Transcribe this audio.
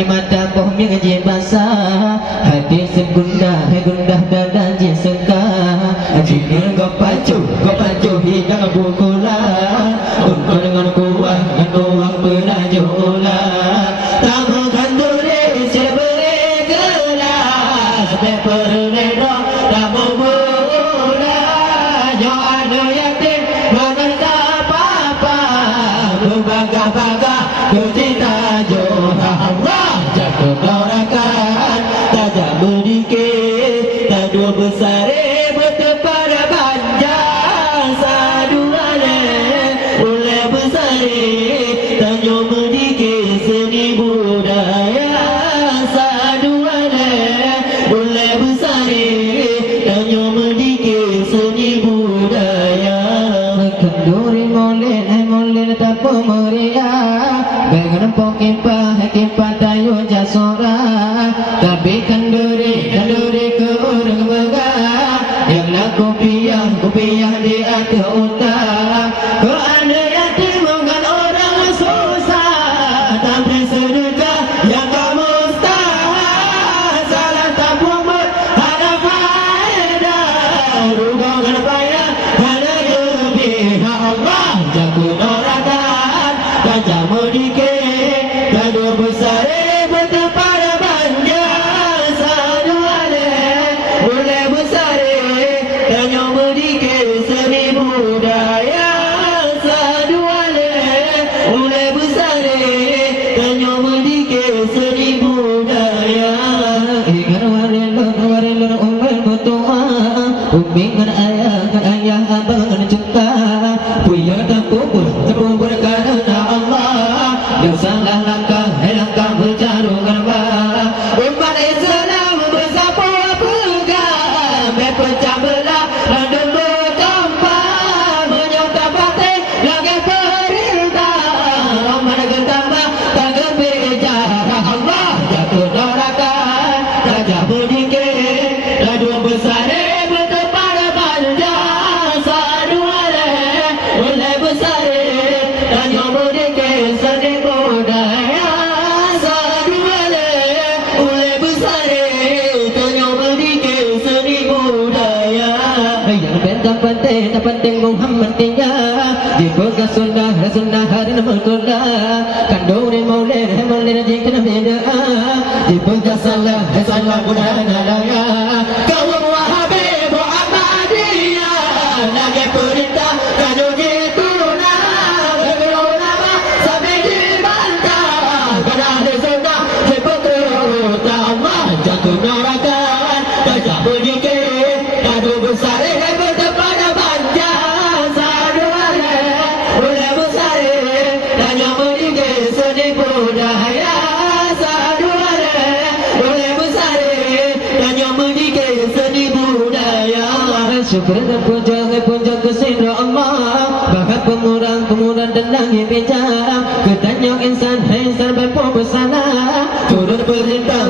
Hanya mata boh mengaji basah hati segundah gundah dada jisengka jika kau pacu hingga bukulah untuk dengan kuah pernah jolah tamukan duri seberi gelas sampai perledo tamu bola yo ada yatim mengerti apa-apa berbagah-bagah bercinta jolah Allah jaga dorakan tajam berdikit tak dua besar bertepar panjang saduale oleh besar tanyo berdikit seni budaya saduale oleh besar tanyo berdikit seni budaya kenduri molin tak pemeria dengan pokipah tayo jasora tapi kenduri ke orang megah yang nak kopiah di atas otak kau ada yatim dengan orang susah tapi sedekah yang kau mustahil salah tak buat ada faedah rugangan payah ada lebih Allah jago dorakan tajam sedikit kado besar bertepar panjang saduale boleh besar tanyo berdikit seni budaya saduale boleh besar tanyo berdikit seni budaya ikan warelon umur berdoa umbingan ayah abang cinta puya terkubur karena Allah yang salah langkah berjarum gerbang umat Islam bersatu pegang berpecah belah dan bertambah menyota batin lagi perintah Rahman gentambah tak berbicara Allah jatuh dorakan tajam berdikit dan dua besar bertepar panjang saduale oleh besar dan yang berdikit seni budaya saduale oleh besar dan yang berdikit seni budaya yang tak penting Muhammad tinggal di bekas sunnah hari berkulah kanduri maulid jika beda di bekas salah bulan alaya kau wahabi Muhammadiyah lagi perintah kado gitu jatuh dorakan tajam berdikit kado besar bertepar panjang saduale oleh besar dan yang berdikit seni budaya saduale oleh besar dan yang berdikit seni budaya syukur dan puja kesidra Allah bahkan pemurang dan langit bijak ketanya insan berpuasa turun perintah